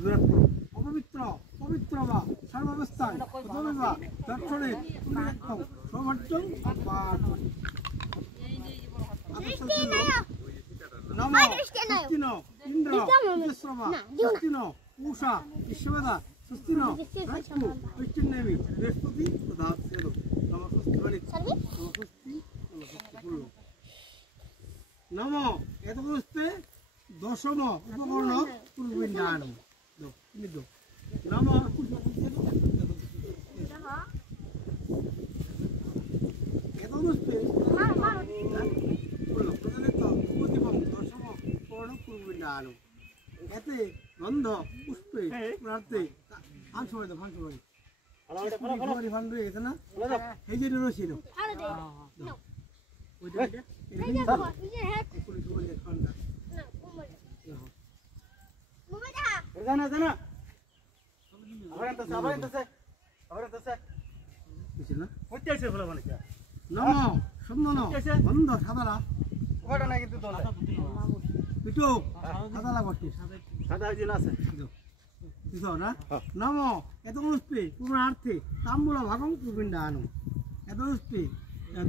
জোরাত করো অপবিত্র পবিত্র বা সর্বাবস্থায় প্রথমে বা দর্শনে পুনরুক্তম সৌভাগ্যং পাঠ নমো স্বস্তিন ইন্দ্র বিশ্বশ্রবা স্বস্তিন উষা বিশ্ববেদা স্বস্তিন রাজকু ঐষ্টিন্নেমি বৃহস্পতি তথা সেদো নমঃ স্বস্তি গণিত নমঃ স্বস্তি পূর্ণ নমো এতগুলোতে দশম উপকরণ পূর্ববিন্দান নমো এতগুলোতে প্রচলিত প্রতিপম দশম উপকরণ পূর্ববিন্দান এতে গন্ধ পুষ্পে প্রার্থে ফাংশন হয় ফাংশন হয় ফান্ড হয়ে গেছে না এই যে রয়েছিল নম এত পুষ্পে পুনরার্থে তাম্বুল ভাগং পুপিন্ডানু এত পুষ্পে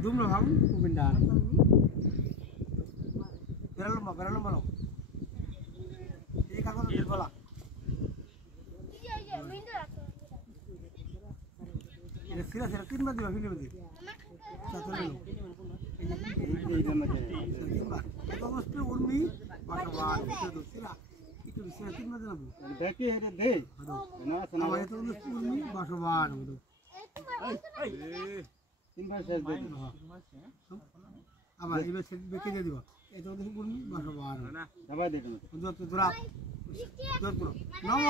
ধূম্র ভাগং পুপিন্ডানু বেরোলম্বা এই কাগজ বলা এটা সিরা সিরা তিনবার দিবা ফিরে দিই তিনবার এত পুষ্পে উর্মি বাসবান সিরা একটু সিরা তিনবার জানাবো দেখি এটা দে না শোনা এত পুষ্পে উর্মি বাসবান তিনবার শেষ দে আবার এবার সেট বেঁকে দিয়ে দিব এটা দেখি উর্মি বাসবান সবাই দেখুন যত দূরা নম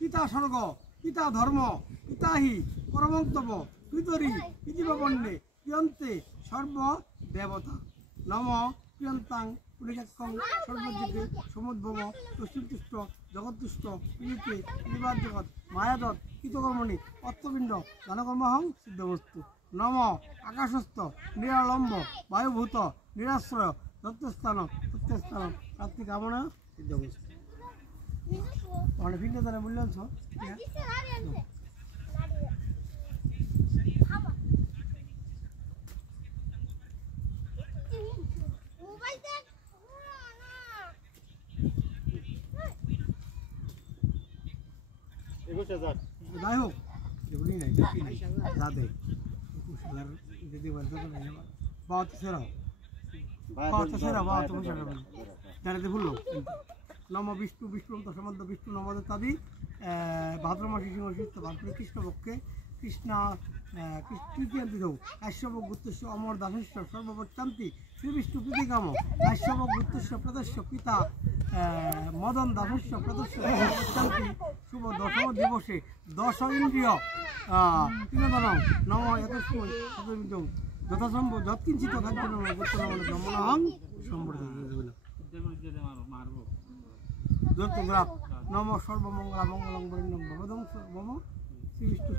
পিতা স্বর্গ পিতা ধর্ম পিতাহি পরমন্তব্য পিতরি পৃথিবীবন্ডে প্রিয়ন্তে সর্ব দেবতা নম প্রিয়ন্তাং পুরিকাক্ষং সর্বজিতে সমুদ্ভব তুষ্ট জগৎতুষ্ট প্রীতি নিবাদ জগৎ মায়াদৎ কৃতকর্মণি অর্থপিণ্ড দানকর্মহং সিদ্ধবস্তু নম আকাশস্থ নিরালম্ব বায়ুভূত নিরাশ্রয় দত্তস্থান তত্ত্বস্থান প্রাপ্তি কামনা সিদ্ধবস্তু মানে ভিন্ন দ্বারা মূল্যাংশ যাই হোক এগুলি নাই যাদের যদি বলতে বাবা তো সেরা বাবা তো জানাতে ভুললো নম বিষ্ণু বিষ্ণু দশমন্ত বিষ্ণু নমদেতাদি ভাদ্র মাসে সিংহশীত ভাদ্র কৃষ্ণপক্ষে কৃষ্ণা তৃতীয়ান্তিত কাশ্যপক গুপ্তস্য অমর দাসেশ্বর সর্বপচ্চান্তি শ্রী বিষ্ণু প্রীতিকাম কাশ্যপক গুপ্তস্য প্রদস্য পিতা মদন দাসেশ্ব প্রদস্য সর্বপচ্চান্তি শুভ দশম দিবসে দশ ইন্দ্রিয় বিনোদন নম এতস্ময় যথাসম্ভব যৎকিঞ্চিত খাদ্য ব্রহ্মণহং সম্বর্ধন যতগ্রাপ নম সর্বমঙ্গলা মঙ্গলং বরেণ্যং ভবদং মম শ্রী বিষ্ণু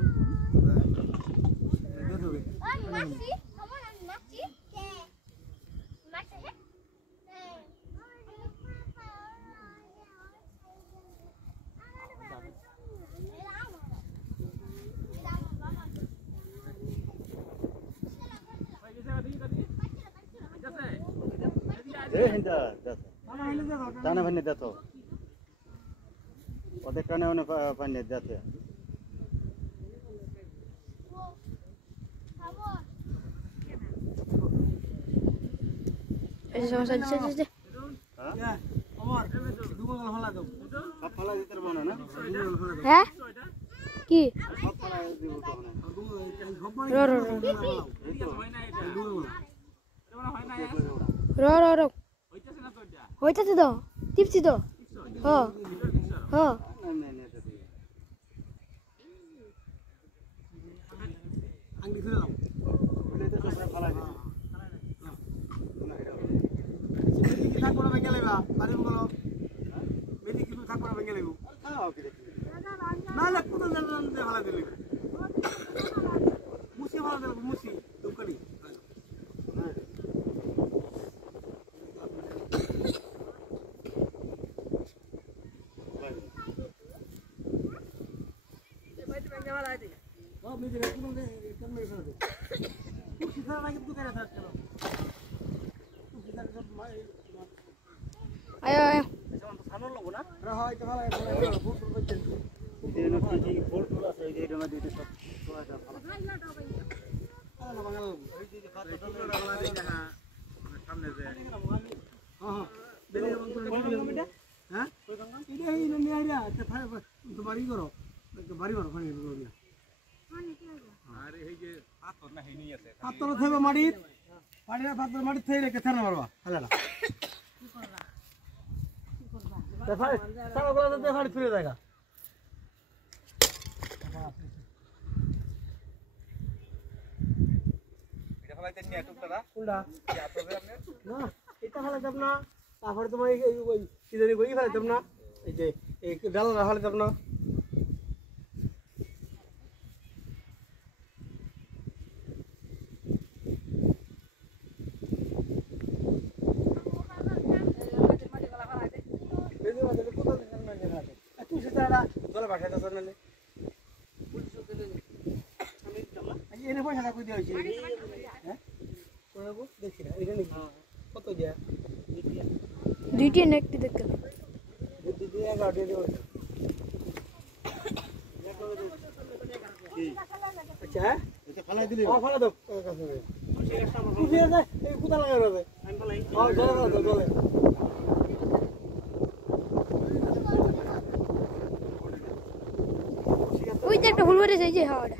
টানে ভান্নে দেতো ওদের টানে অনেক ভান্নে দেতে হ্যাঁ কি হইতাছে তো টিপছি তো হ্যাঁ হ্যাঁ মুসি ভালো দেব মুসি দোকানি নিজের কোনো কেমন করে দে সিধা না কিন্তু করে থাক কেন সিধা সব আয় আয় রা হয় তো ভালো ফুট ফুট করতে এর মধ্যে যে ফোল্ড ফুল আছে এই যে এর মধ্যে এটা সব তোয়াটা ভালো আলা বাঙাল এই যে খাদ্য টুকরা গুলো দেই না সামনে যে হ্যাঁ বেলে হ্যাঁ এটা এই নিয়ে আইরা তো তো বাড়ি করো তো বাড়ি করো পানি করো না আরে এই যে পাথর না হেনি আছে পাত্র থাকবে মাটির পানির পাত্র মাটির থেকে রেখে থানা মারবা হালালা কি করবা সারা গুলো তো ফাড়ি ফিরে দেখা এটা ফলাইতে নিয়ে টুকরা কোনটা কি আপনি আপনি না এটা ফেলে যাব না তারপরে তোমার এই ইদানি গই ফেলে যাব না এই যে এই ডালা ফেলে যাব না জলে বাসায় যাচ্ছে নালে এনে পয়সাটা কই দেওয়া হয়েছে হ্যাঁ দেখছি না এখানে কত দেয়া দুইটি না একটি দেখতে দিদি 11 দিয়ে দেবো আচ্ছা এটা ফলাই দিলি ফালা দাও খুশি আছে এই কোথা লাগা রবে আমি ফলাই জলে জলে ওই যে একটা হুলুরে যাই যে হাওয়াটা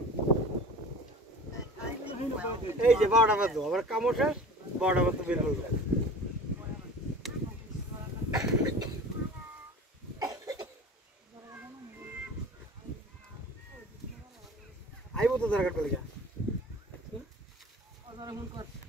এই যে 12টা বাজে আবার কাম শেষ 12টা বাজে বের হল আইবো তো দরকার পড়ে